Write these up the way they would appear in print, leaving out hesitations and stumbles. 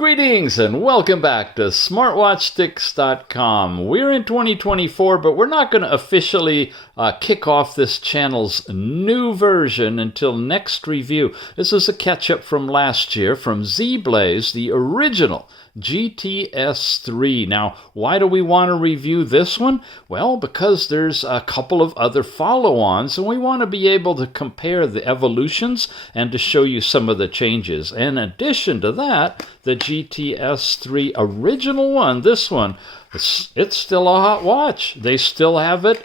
Greetings and welcome back to smartwatchsticks.com. We're in 2024, but we're not going to officially kick off this channel's new version until next review. This is a catch-up from last year from ZEBLAZE, the original GTS 3. Now, why do we want to review this one? Well, because there's a couple of other follow-ons, and we want to be able to compare the evolutions and to show you some of the changes. In addition to that, the GTS 3 original one, this one, it's still a hot watch. They still have it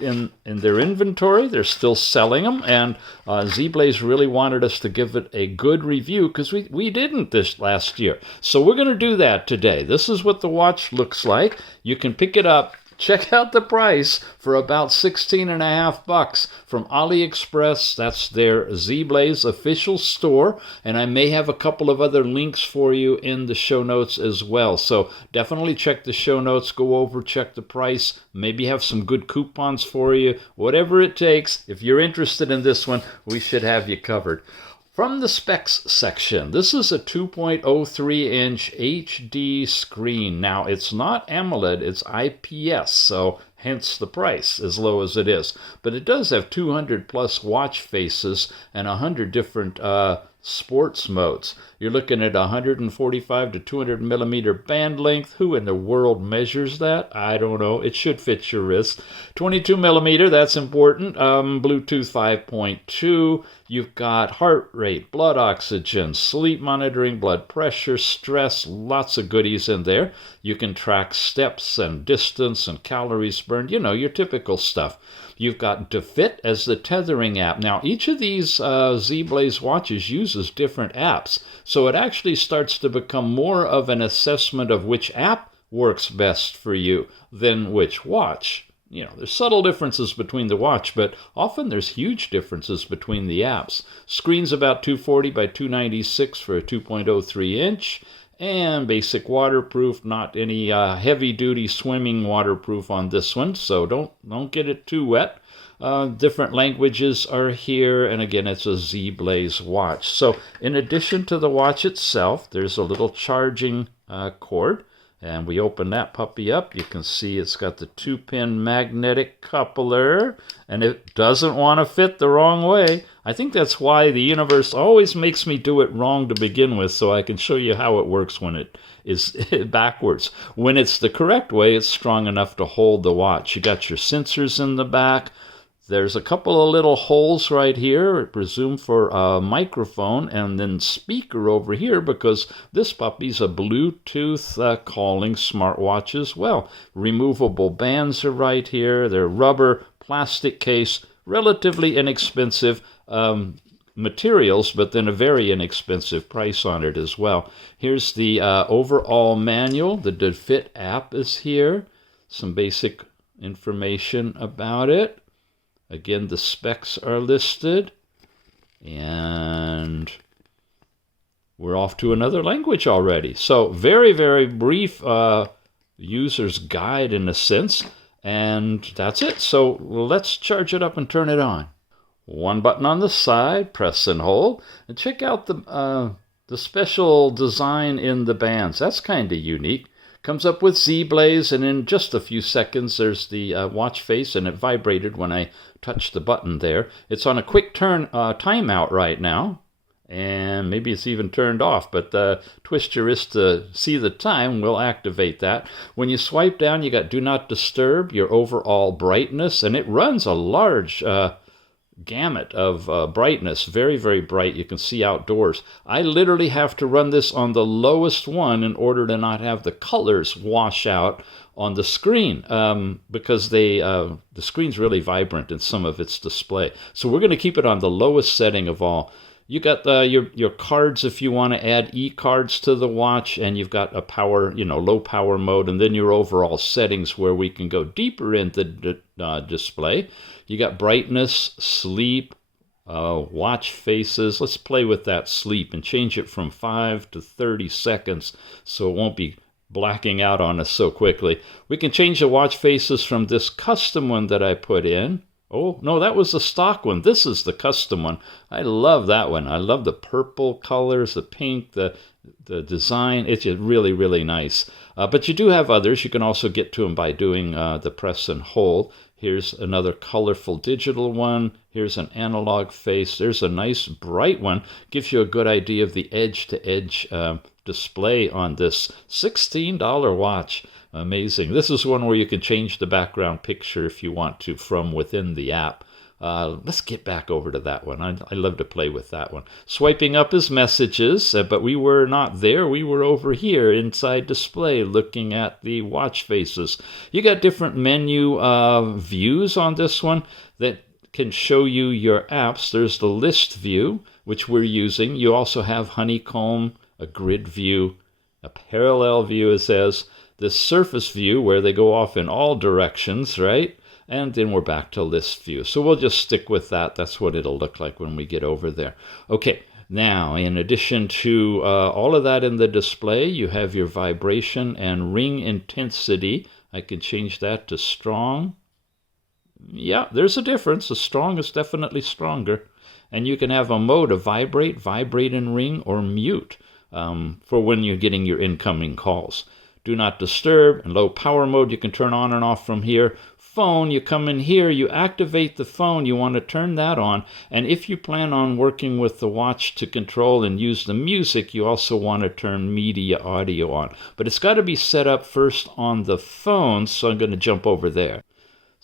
in their inventory. They're still selling them, and ZEBLAZE really wanted us to give it a good review because we didn't this last year. So we're going to do that today. This is what the watch looks like. You can pick it up. Check out the price for about $16.50 from AliExpress. That's their ZEBLAZE official store. And I may have a couple of other links for you in the show notes as well. So definitely check the show notes, go over, check the price, maybe have some good coupons for you. Whatever it takes, if you're interested in this one, we should have you covered. From the specs section, this is a 2.03-inch HD screen. Now, it's not AMOLED, it's IPS, so hence the price as low as it is. But it does have 200 plus watch faces and 100 different sports modes. You're looking at 145 to 200 millimeter band length. Who in the world measures that? I don't know. It should fit your wrist. 22 millimeter, that's important. Bluetooth 5.2. You've got heart rate, blood oxygen, sleep monitoring, blood pressure, stress, lots of goodies in there. You can track steps and distance and calories burned, you know, your typical stuff. You've got Duit as the tethering app. Now, each of these ZEBLAZE watches uses different apps, so it actually starts to become more of an assessment of which app works best for you than which watch. You know, there's subtle differences between the watch, but often there's huge differences between the apps. Screen's about 240 by 296 for a 2.03-inch. And basic waterproof, not any heavy-duty swimming waterproof on this one, so don't get it too wet. Different languages are here, and again, it's a ZEBLAZE watch. So in addition to the watch itself, there's a little charging cord, and we open that puppy up. You can see it's got the 2-pin magnetic coupler, and it doesn't want to fit the wrong way. I think that's why the universe always makes me do it wrong to begin with, so I can show you how it works when it is backwards. When it's the correct way, it's strong enough to hold the watch. You got your sensors in the back. There's a couple of little holes right here, I presume for a microphone, and then speaker over here because this puppy's a Bluetooth calling smartwatch as well. Removable bands are right here. They're rubber, plastic case, relatively inexpensive materials, but then a very inexpensive price on it as well. Here's the overall manual. The Duit app is here. Some basic information about it. Again, the specs are listed, and we're off to another language already. So very, very brief user's guide in a sense, and that's it. So let's charge it up and turn it on. One button on the side, press and hold, and check out the special design in the bands. That's kind of unique. Comes up with ZEBLAZE, and in just a few seconds, there's the watch face, and it vibrated when I touched the button there. It's on a quick turn timeout right now, and maybe it's even turned off, but twist your wrist to see the time will activate that. When you swipe down, you got Do Not Disturb, your overall brightness, and it runs a large gamut of brightness. Very, very bright. You can see outdoors. I literally have to run this on the lowest one in order to not have the colors wash out on the screen because the screen's really vibrant in some of its display. So we're going to keep it on the lowest setting of all. You got your cards if you want to add e-cards to the watch, and you've got a power, low power mode, and then your overall settings where we can go deeper into the display. You got brightness, sleep, watch faces. Let's play with that sleep and change it from 5 to 30 seconds so it won't be blacking out on us so quickly. We can change the watch faces from this custom one that I put in Oh, no, that was the stock one. This is the custom one. I love that one. I love the purple colors, the pink, the design. It's just really, really nice. But you do have others. You can also get to them by doing the press and hold. Here's another colorful digital one. Here's an analog face. There's a nice bright one. Gives you a good idea of the edge-to-edge display on this $16 watch. Amazing. This is one where you can change the background picture if you want to from within the app. Let's get back over to that one. I love to play with that one. Swiping up is messages, but we were not there. We were over here inside display looking at the watch faces. You got different menu views on this one that can show you your apps. There's the list view, which we're using. You also have honeycomb, a grid view, a parallel view, it says, this surface view where they go off in all directions, right? And then we're back to list view. So we'll just stick with that. That's what it'll look like when we get over there. Okay, now in addition to all of that in the display, you have your vibration and ring intensity. I can change that to strong. Yeah, there's a difference. The strong is definitely stronger. And you can have a mode of vibrate, vibrate and ring, or mute for when you're getting your incoming calls. Do not disturb and low power mode you can turn on and off from here. Phone, you come in here, you activate the phone, you want to turn that on. And if you plan on working with the watch to control and use the music, you also want to turn media audio on. But it's got to be set up first on the phone, so I'm going to jump over there.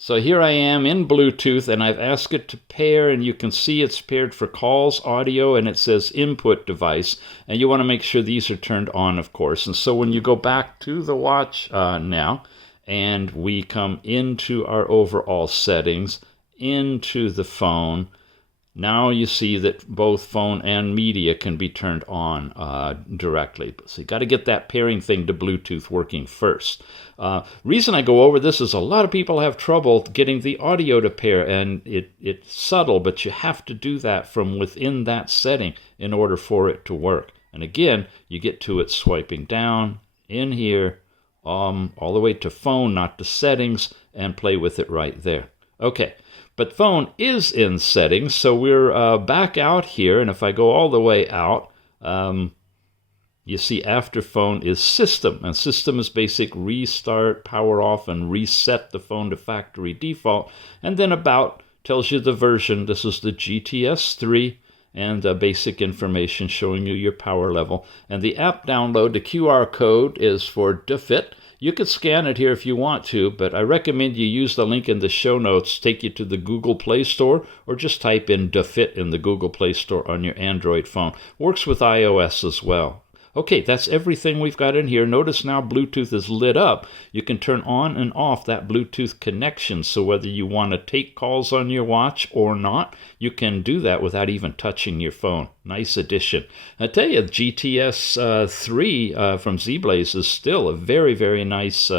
So here I am in Bluetooth, and I've asked it to pair, and you can see it's paired for calls, audio, and it says input device. And you want to make sure these are turned on, of course. And so when you go back to the watch now, and we come into our overall settings, into the phone, now you see that both phone and media can be turned on directly. So you got to get that pairing thing to Bluetooth working first. Reason I go over this is a lot of people have trouble getting the audio to pair, and it's subtle, but you have to do that from within that setting in order for it to work. And again, you get to it swiping down in here, all the way to phone, not to settings, and play with it right there. Okay. But phone is in settings, so we're back out here, and if I go all the way out, you see after phone is system, and system is basic restart, power off, and reset the phone to factory default, and then about tells you the version. This is the GTS 3, and basic information showing you your power level. And the app download, the QR code is for Duit. You could scan it here if you want to, but I recommend you use the link in the show notes, take you to the Google Play Store, or just type in Duit in the Google Play Store on your Android phone. Works with iOS as well. Okay, that's everything we've got in here. Notice now Bluetooth is lit up. You can turn on and off that Bluetooth connection, so whether you want to take calls on your watch or not, you can do that without even touching your phone. Nice addition. I tell you, GTS 3 from ZEBLAZE is still a very, very nice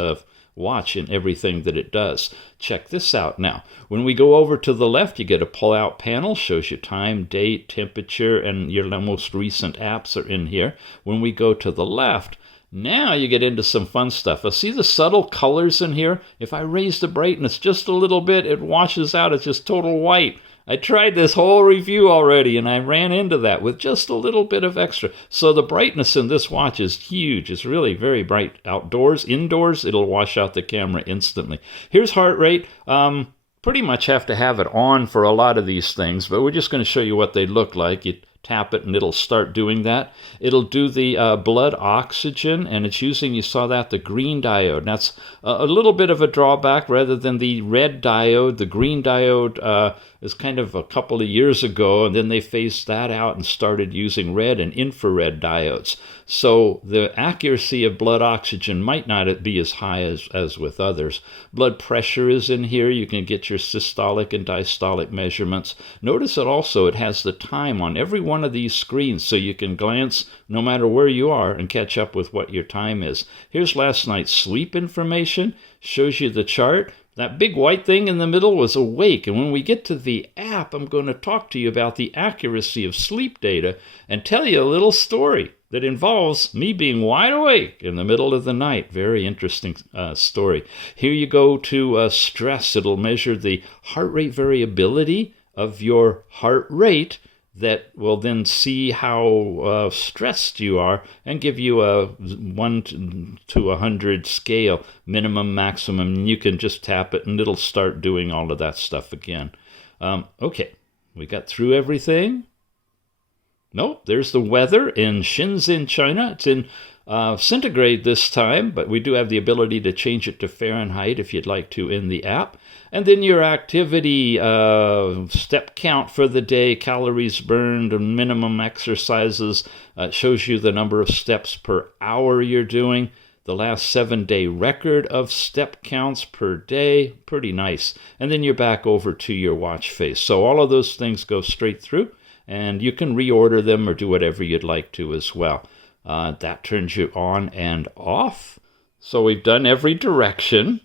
watch in everything that it does. Check this out now. When we go over to the left, you get a pull-out panel, shows you time, date, temperature, and your most recent apps are in here. When we go to the left, now you get into some fun stuff. See the subtle colors in here? If I raise the brightness just a little bit, it washes out. It's just total white. I tried this whole review already, and I ran into that with just a little bit of extra. So the brightness in this watch is huge. It's really very bright outdoors. Indoors, it'll wash out the camera instantly. Here's heart rate. Pretty much have to have it on for a lot of these things, but we're just going to show you what they look like. You tap it, and it'll start doing that. It'll do the blood oxygen, and it's using, you saw that, the green diode. That's a little bit of a drawback rather than the red diode. The green diode is kind of a couple of years ago, and then they phased that out and started using red and infrared diodes. So the accuracy of blood oxygen might not be as high as with others. Blood pressure is in here. You can get your systolic and diastolic measurements. Notice that also it has the time on every one of these screens, so you can glance no matter where you are and catch up with what your time is. Here's last night's sleep information. Shows you the chart. That big white thing in the middle was awake, and when we get to the app, I'm going to talk to you about the accuracy of sleep data and tell you a little story. that involves me being wide awake in the middle of the night. Very interesting story. Here you go to stress. It'll measure the heart rate variability of your heart rate that will then see how stressed you are and give you a 1 to 100 scale, minimum, maximum. And you can just tap it and it'll start doing all of that stuff again. Okay, we got through everything. Nope, there's the weather in Shenzhen, China. It's in centigrade this time, but we do have the ability to change it to Fahrenheit if you'd like to in the app. And then your activity step count for the day, calories burned, and minimum exercises. Shows you the number of steps per hour you're doing. The last 7-day record of step counts per day. Pretty nice. And then you're back over to your watch face. So all of those things go straight through, and you can reorder them or do whatever you'd like to as well. That turns you on and off. So we've done every direction.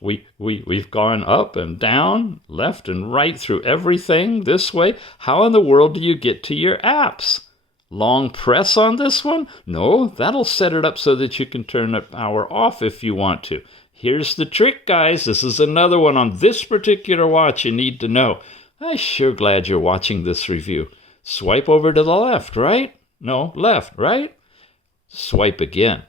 We've gone up and down, left and right through everything this way. How in the world do you get to your apps? Long press on this one? No, that'll set it up so that you can turn the power off if you want to. Here's the trick, guys. This is another one on this particular watch you need to know. I'm sure glad you're watching this review. Swipe over to the left, right? No, left, right? Swipe again.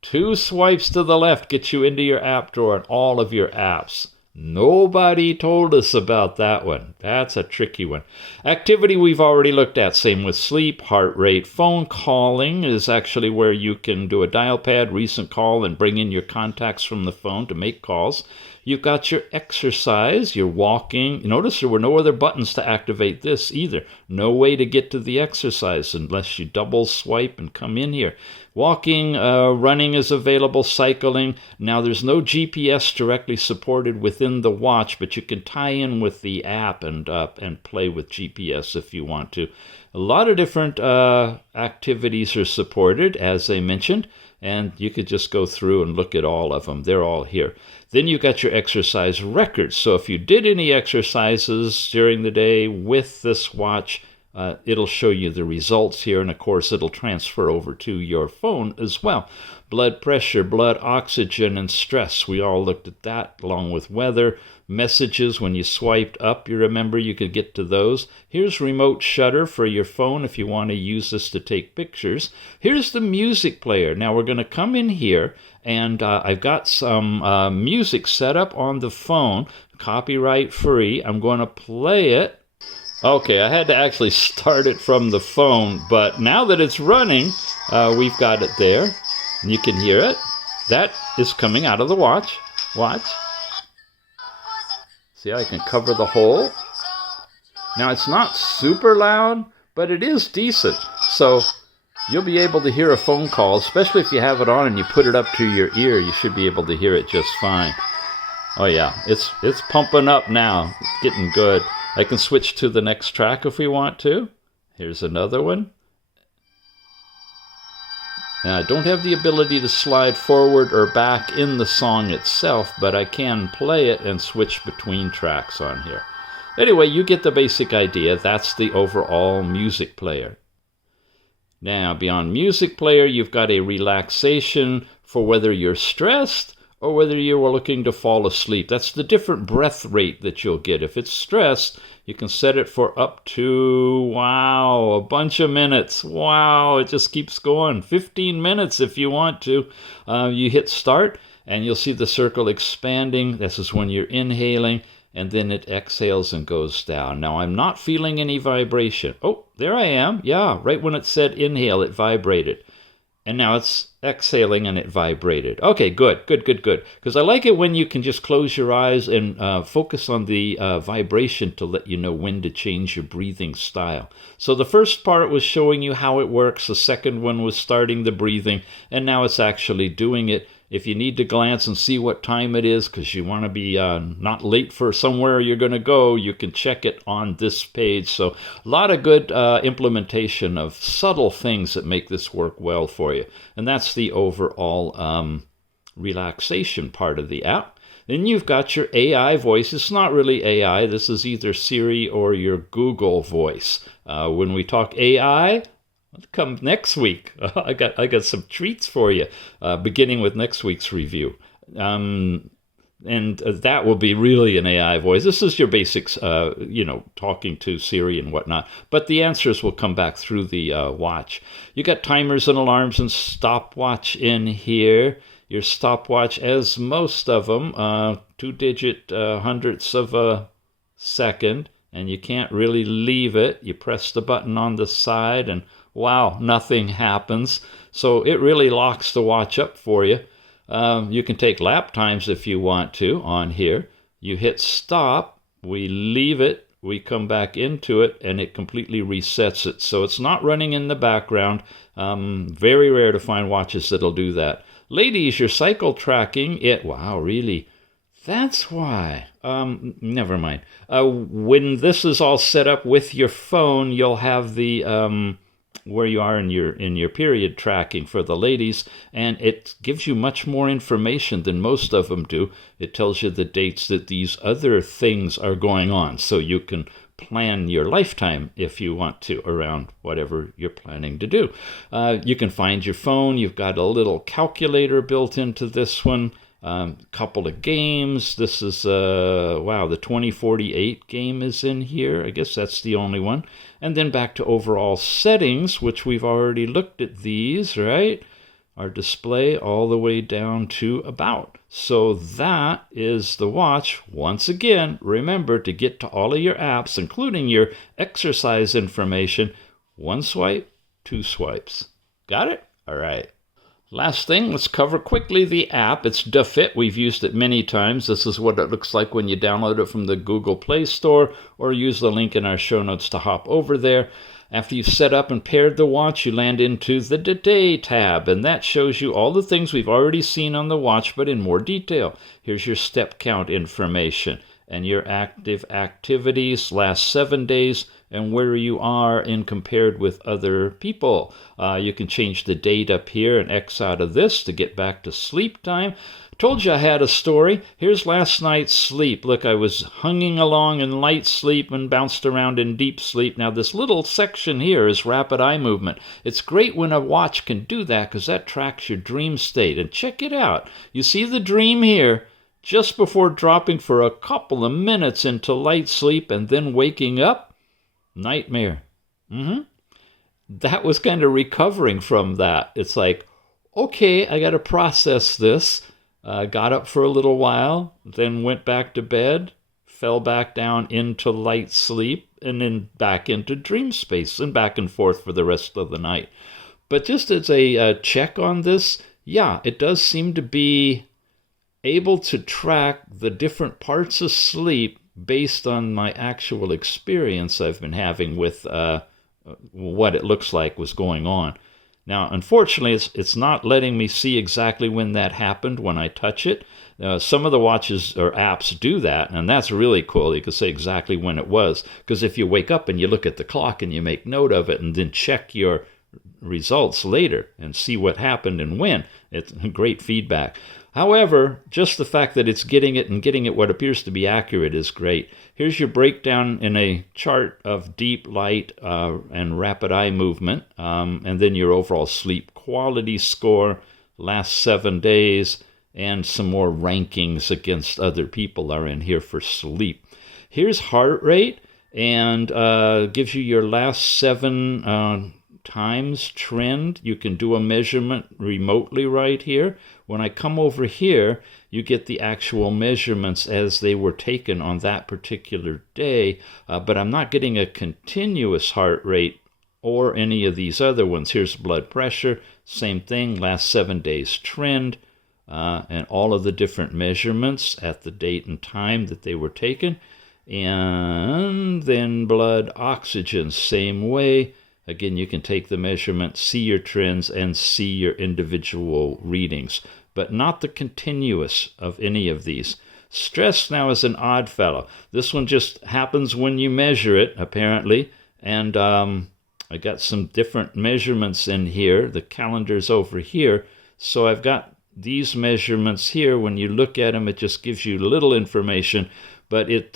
2 swipes to the left get you into your app drawer and all of your apps. Nobody told us about that one. That's a tricky one. Activity we've already looked at. Same with sleep, heart rate. Phone calling is actually where you can do a dial pad, recent call, and bring in your contacts from the phone to make calls. You've got your exercise, your walking. Notice there were no other buttons to activate this either. No way to get to the exercise unless you double swipe and come in here. Walking, running is available, cycling. Now there's no GPS directly supported within the watch, but you can tie in with the app and play with GPS if you want to. A lot of different activities are supported, as I mentioned, and you could just go through and look at all of them. They're all here. Then you got your exercise records. So if you did any exercises during the day with this watch, it'll show you the results here, and of course it'll transfer over to your phone as well. Blood pressure, blood oxygen, and stress. We all looked at that, along with weather. Messages, when you swiped up, you remember you could get to those. Here's remote shutter for your phone if you want to use this to take pictures. Here's the music player. Now we're going to come in here, and I've got some music set up on the phone, copyright free. I'm going to play it. Okay, I had to actually start it from the phone, but now that it's running, we've got it there. And you can hear it. That is coming out of the watch. Watch. See, I can cover the hole. Now, it's not super loud, but it is decent. So you'll be able to hear a phone call, especially if you have it on and you put it up to your ear. You should be able to hear it just fine. Oh, yeah, it's pumping up now. It's getting good. I can switch to the next track if we want to. Here's another one. Now, I don't have the ability to slide forward or back in the song itself, but I can play it and switch between tracks on here. Anyway, you get the basic idea. That's the overall music player. Now, beyond music player, you've got a relaxation for whether you're stressed or whether you were looking to fall asleep. That's the different breath rate that you'll get. If it's stressed, you can set it for up to, wow, a bunch of minutes. Wow, it just keeps going. 15 minutes if you want to. You hit start, and you'll see the circle expanding. This is when you're inhaling, and then it exhales and goes down. Now, I'm not feeling any vibration. Oh, there I am. Yeah, right when it said inhale, it vibrated. And now it's exhaling and it vibrated. Okay, good. Because I like it when you can just close your eyes and focus on the vibration to let you know when to change your breathing style. So the first part was showing you how it works. The second one was starting the breathing. And now it's actually doing it. If you need to glance and see what time it is because you want to be not late for somewhere you're going to go, you can check it on this page. So a lot of good implementation of subtle things that make this work well for you. And that's the overall relaxation part of the app. Then you've got your AI voice. It's not really AI. This is either Siri or your Google voice. When we talk AI, Come next week. I got some treats for you, beginning with next week's review. And that will be really an AI voice. This is your basics, talking to Siri and whatnot. But the answers will come back through the watch. You got timers and alarms and stopwatch in here. Your stopwatch, as most of them, 2-digit hundredths of a second, and you can't really leave it. You press the button on the side, and wow, nothing happens. So it really locks the watch up for you. You can take lap times if you want to on here. You hit stop, we leave it, we come back into it, and it completely resets it. So it's not running in the background. Very rare to find watches that'll do that. Ladies, your cycle tracking, wow, really? That's why. Never mind. When this is all set up with your phone, you'll have the where you are in your period tracking for the ladies, and it gives you much more information than most of them do. It tells you the dates that these other things are going on, so you can plan your lifetime if you want to around whatever you're planning to do. You can find your phone. You've got a little calculator built into this one. Couple of games. This is the 2048 game is in here. I guess that's the only one. And then back to overall settings, which we've already looked at these, right? Our display all the way down to about. So that is the watch. Once again, remember to get to all of your apps, including your exercise information, 1 swipe, 2 swipes. Got it? All right. Last thing, let's cover quickly the app. It's DaFit. We've used it many times. This is what it looks like when you download it from the Google Play Store, or use the link in our show notes to hop over there. After you've set up and paired the watch, you land into the Today tab, and that shows you all the things we've already seen on the watch, but in more detail. Here's your step count information and your active activities, last 7 days, and where you are in compared with other people. You can change the date up here and X out of this to get back to sleep time. Told you I had a story. Here's last night's sleep. Look, I was hanging along in light sleep and bounced around in deep sleep. Now, this little section here is rapid eye movement. It's great when a watch can do that because that tracks your dream state. And check it out. You see the dream here just before dropping for a couple of minutes into light sleep and then waking up. Nightmare. That was kind of recovering from that. It's like, okay, I got to process this. Got up for a little while, then went back to bed, fell back down into light sleep, and then back into dream space and back and forth for the rest of the night. But just as a check on this, yeah, it does seem to be able to track the different parts of sleep based on my actual experience I've been having with what it looks like was going on. Now, unfortunately, it's not letting me see exactly when that happened when I touch it. Some of the watches or apps do that, and that's really cool. You can say exactly when it was, because if you wake up and you look at the clock and you make note of it and then check your results later and see what happened and when, it's great feedback. However, just the fact that it's getting it and getting it what appears to be accurate is great. Here's your breakdown in a chart of deep light and rapid eye movement, and then your overall sleep quality score, last 7 days, and some more rankings against other people are in here for sleep. Here's heart rate, and gives you your last 7 times trend. You can do a measurement remotely right here. When I come over here, you get the actual measurements as they were taken on that particular day, but I'm not getting a continuous heart rate or any of these other ones. Here's blood pressure, same thing, last 7 days trend, and all of the different measurements at the date and time that they were taken. And then blood oxygen, same way. Again, you can take the measurement, see your trends, and see your individual readings, but not the continuous of any of these. Stress now is an odd fellow. This one just happens when you measure it, apparently, and I got some different measurements in here. The calendar's over here, so I've got these measurements here. When you look at them, it just gives you little information, but it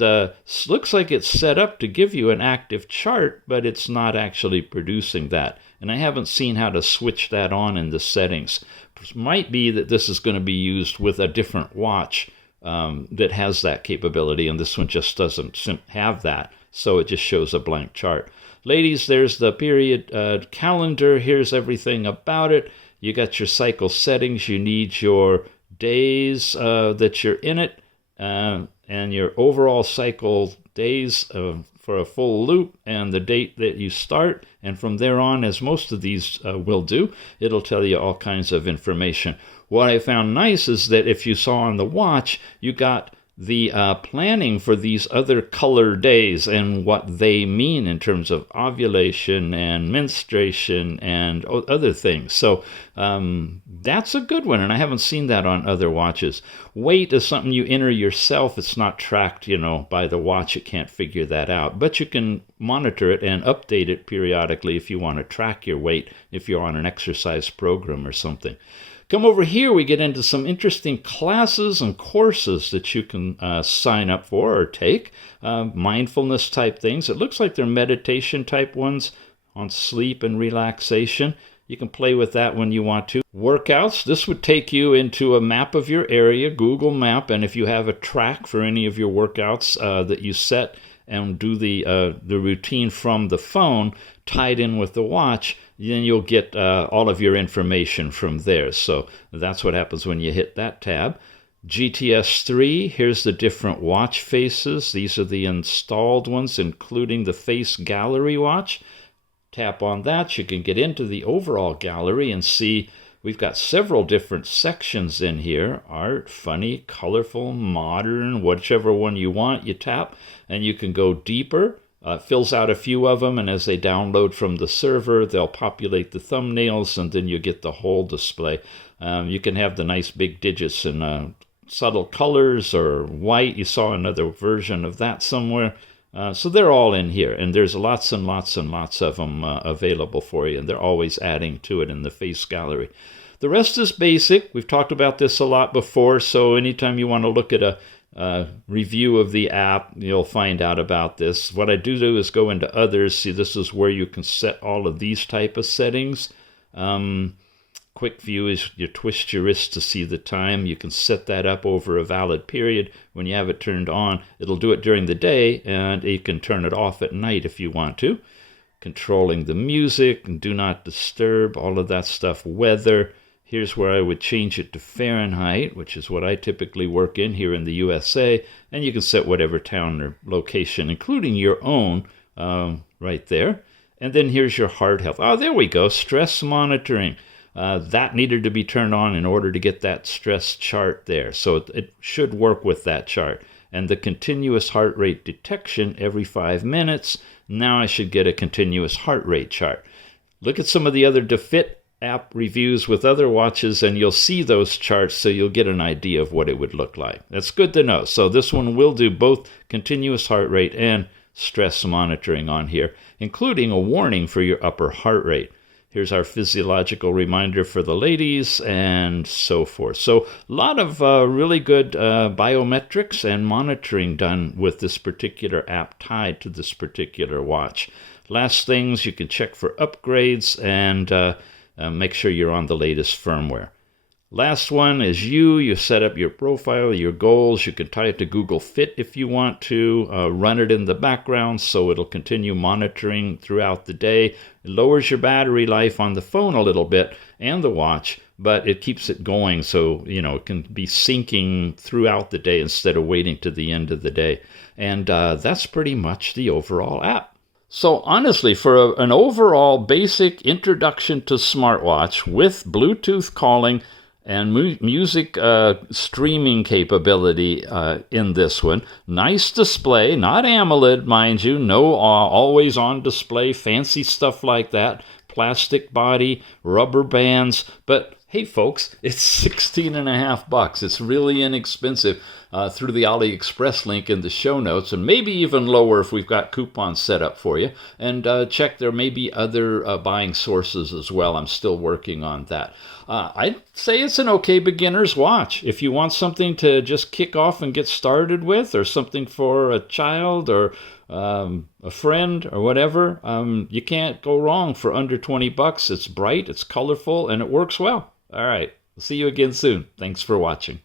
looks like it's set up to give you an active chart, but it's not actually producing that. And I haven't seen how to switch that on in the settings. It might be that this is going to be used with a different watch that has that capability, and this one just doesn't have that, so it just shows a blank chart. Ladies, there's the period calendar. Here's everything about it. You got your cycle settings. You need your days that you're in it, and your overall cycle days for a full loop, and the date that you start. And from there on, as most of these will do, it'll tell you all kinds of information. What I found nice is that if you saw on the watch, you got the planning for these other color days and what they mean in terms of ovulation and menstruation and other things. So that's a good one, and I haven't seen that on other watches. Weight is something you enter yourself. It's not tracked, by the watch. It can't figure that out. But you can monitor it and update it periodically if you want to track your weight, if you're on an exercise program or something. Come over here, we get into some interesting classes and courses that you can sign up for or take. Mindfulness type things. It looks like they're meditation type ones on sleep and relaxation. You can play with that when you want to. Workouts. This would take you into a map of your area, Google Map, and if you have a track for any of your workouts that you set and do the routine from the phone tied in with the watch, then you'll get all of your information from there. So that's what happens when you hit that tab. GTS 3, here's the different watch faces. These are the installed ones, including the face gallery watch. Tap on that, you can get into the overall gallery and see we've got several different sections in here. Art, funny, colorful, modern, whichever one you want, you tap, and you can go deeper. Fills out a few of them, and as they download from the server, they'll populate the thumbnails, and then you get the whole display. You can have the nice big digits in subtle colors or white. You saw another version of that somewhere. So they're all in here, and there's lots and lots and lots of them available for you, and they're always adding to it in the face gallery. The rest is basic. We've talked about this a lot before, so anytime you want to look at a review of the app, you'll find out about this. What I do is go into others. See, this is where you can set all of these type of settings. Quick view is you twist your wrist to see the time. You can set that up over a valid period. When you have it turned on, it'll do it during the day, and you can turn it off at night if you want to. Controlling the music and do not disturb, all of that stuff. Weather. Here's where I would change it to Fahrenheit, which is what I typically work in here in the USA. And you can set whatever town or location, including your own, right there. And then here's your heart health. Oh, there we go. Stress monitoring. That needed to be turned on in order to get that stress chart there. So it should work with that chart. And the continuous heart rate detection every 5 minutes. Now I should get a continuous heart rate chart. Look at some of the other DeFit app reviews with other watches, and you'll see those charts, so you'll get an idea of what it would look like. That's good to know. So this one will do both continuous heart rate and stress monitoring on here, including a warning for your upper heart rate. Here's our physiological reminder for the ladies and so forth. So a lot of really good biometrics and monitoring done with this particular app tied to this particular watch. Last things, you can check for upgrades and make sure you're on the latest firmware. Last one is you set up your profile, your goals. You can tie it to Google Fit if you want to, run it in the background so it'll continue monitoring throughout the day. It lowers your battery life on the phone a little bit and the watch, but it keeps it going so, it can be syncing throughout the day instead of waiting to the end of the day. And that's pretty much the overall app. So honestly, for an overall basic introduction to smartwatch with Bluetooth calling and music streaming capability in this one, nice display, not AMOLED, mind you, no always on display, fancy stuff like that, plastic body, rubber bands, but hey folks, it's 16.5 bucks. It's really inexpensive through the AliExpress link in the show notes, and maybe even lower if we've got coupons set up for you. And check, there may be other buying sources as well. I'm still working on that. I'd say it's an okay beginner's watch. If you want something to just kick off and get started with, or something for a child or a friend or whatever, you can't go wrong for under 20 bucks. It's bright, it's colorful, and it works well. All right, we'll see you again soon. Thanks for watching.